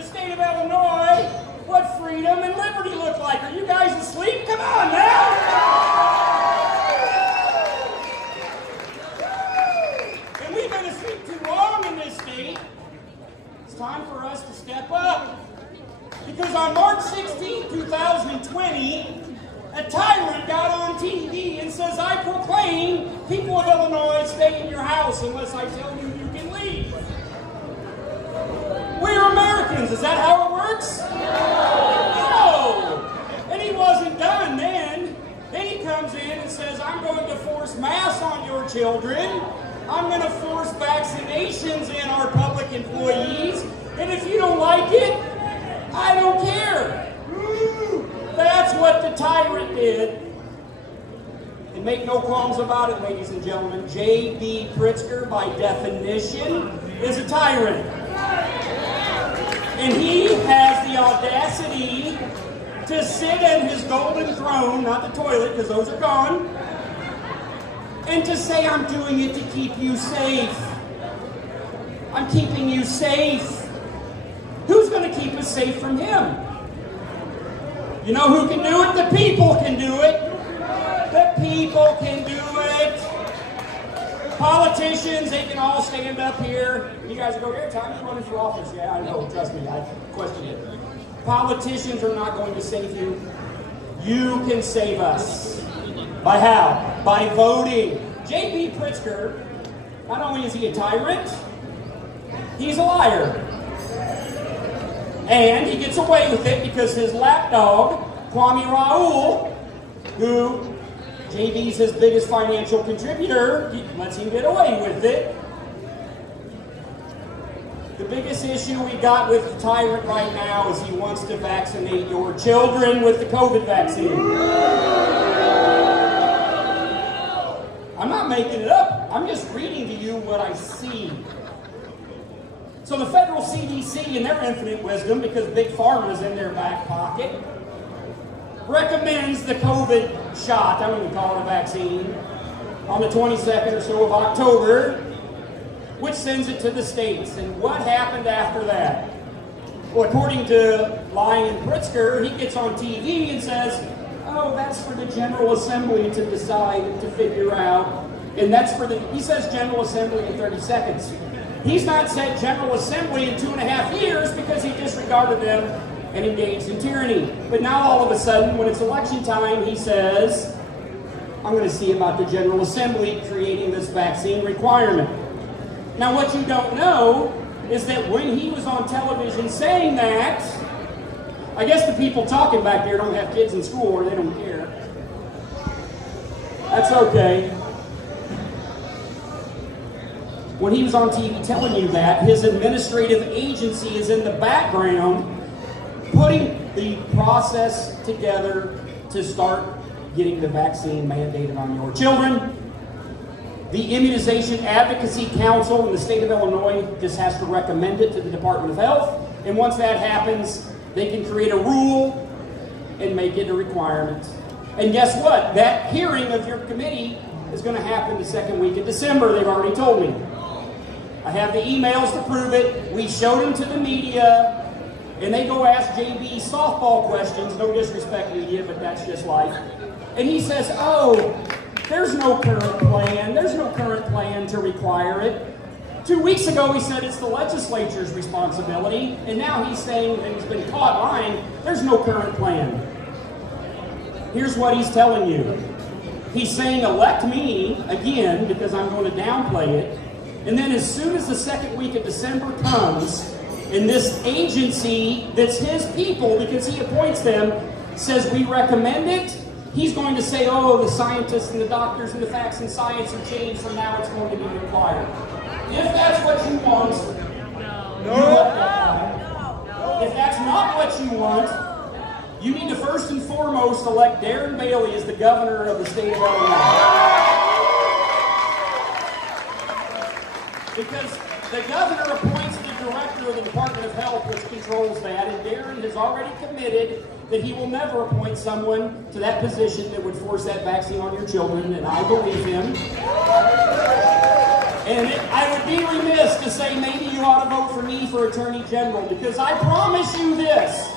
the state of Illinois what freedom and liberty look like. Are you guys asleep? Come on now! And we've been asleep too long in this state. It's time for us to step up. Because on March 16, 2020, a tyrant got on TV and says, I proclaim, people of Illinois, stay in your house unless I tell you you can leave. We're Americans. Is that how it works? No! And he wasn't done then. Then he comes in and says, I'm going to force masks on your children. I'm going to force vaccinations in our public employees. And if you don't like it, I don't care. That's what the tyrant did. And make no qualms about it, ladies and gentlemen. J.B. Pritzker, by definition, is a tyrant. And he has the audacity to sit in his golden throne, not the toilet, because those are gone, and to say, I'm doing it to keep you safe. I'm keeping you safe. Who's going to keep us safe from him? You know who can do it? The people can do it. The people can do it. Politicians, they can all stand up here. You guys go, every time you're running for office. Yeah, I know. Trust me, I question it. Politicians are not going to save you. You can save us. By how? By voting. J.B. Pritzker, not only is he a tyrant, he's a liar. And he gets away with it because his lapdog, Raoul, who JB's his biggest financial contributor, he lets him get away with it. The biggest issue we got with the tyrant right now is he wants to vaccinate your children with the COVID vaccine. I'm not making it up. I'm just reading to you what I see. So the federal CDC, in their infinite wisdom, because Big Pharma is in their back pocket, recommends the COVID shot, I don't even call it a vaccine, on the 22nd or so of October, which sends it to the states. And what happened after that? Well, according to Lion Pritzker, he gets on TV and says, oh, that's for the General Assembly to decide, to figure out. And that's for he says General Assembly in 30 seconds. He's not said General Assembly in 2.5 years because he disregarded them and engaged in tyranny. But now all of a sudden, when it's election time, he says, I'm going to see about the General Assembly creating this vaccine requirement. Now what you don't know is that when he was on television saying that, I guess the people talking back there don't have kids in school or they don't care. That's okay. When he was on TV telling you that, his administrative agency is in the background putting the process together to start getting the vaccine mandated on your children. The Immunization Advocacy Council in the state of Illinois just has to recommend it to the Department of Health. And once that happens, they can create a rule and make it a requirement. And guess what? That hearing of your committee is going to happen the second week of December, they've already told me. I have the emails to prove it. We showed them to the media, and they go ask JB softball questions. No disrespect, media, but that's just life. And he says, oh, there's no current plan. There's no current plan to require it. 2 weeks ago, he said it's the legislature's responsibility, and now he's saying that he's been caught lying. There's no current plan. Here's what he's telling you. He's saying, elect me again, because I'm going to downplay it. And then as soon as the second week of December comes, and this agency that's his people, because he appoints them, says we recommend it, he's going to say, oh, the scientists and the doctors and the facts and science have changed, so now it's going to be required. If that's what you want, if that's not what you want, you need to first and foremost elect Darren Bailey as the governor of the state of Illinois. Because the governor appoints the director of the Department of Health, which controls that, and Darren has already committed that he will never appoint someone to that position that would force that vaccine on your children, and I believe him. And I would be remiss to say maybe you ought to vote for me for Attorney General, because I promise you this.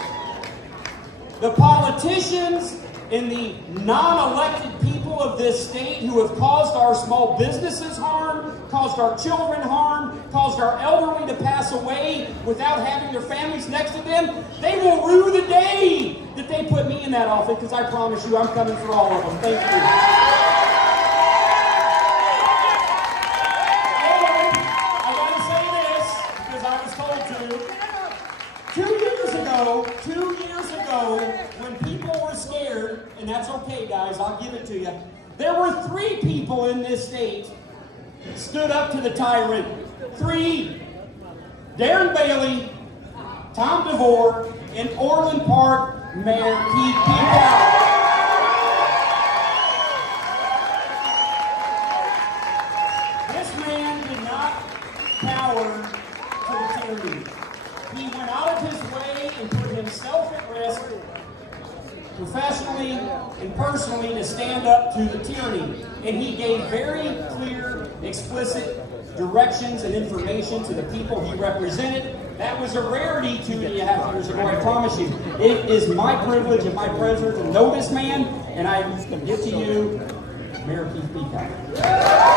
The politicians and the non-elected people of this state who have caused our small businesses harm, caused our children harm, caused our elderly to pass away without having their families next to them, they will rue the day that they put me in that office, because I promise you I'm coming for all of them. Thank you. I gotta say this, because I was told to. 2 years ago, when people were scared, and that's okay, guys, I'll give it to you, there were 3 people in this state that stood up to the tyrant. 3. Darren Bailey, Tom DeVore, and Orland Park Mayor Keith Peacock. This man did not cower to the tyranny. He went out of his way and put himself at risk, professionally and personally, to stand up to the tyranny. And he gave very clear, explicit directions and information to the people he represented. That was a rarity 2.5 years ago, I promise you. It is my privilege and my pleasure to know this man, and I give to you Mayor Keith Peacock.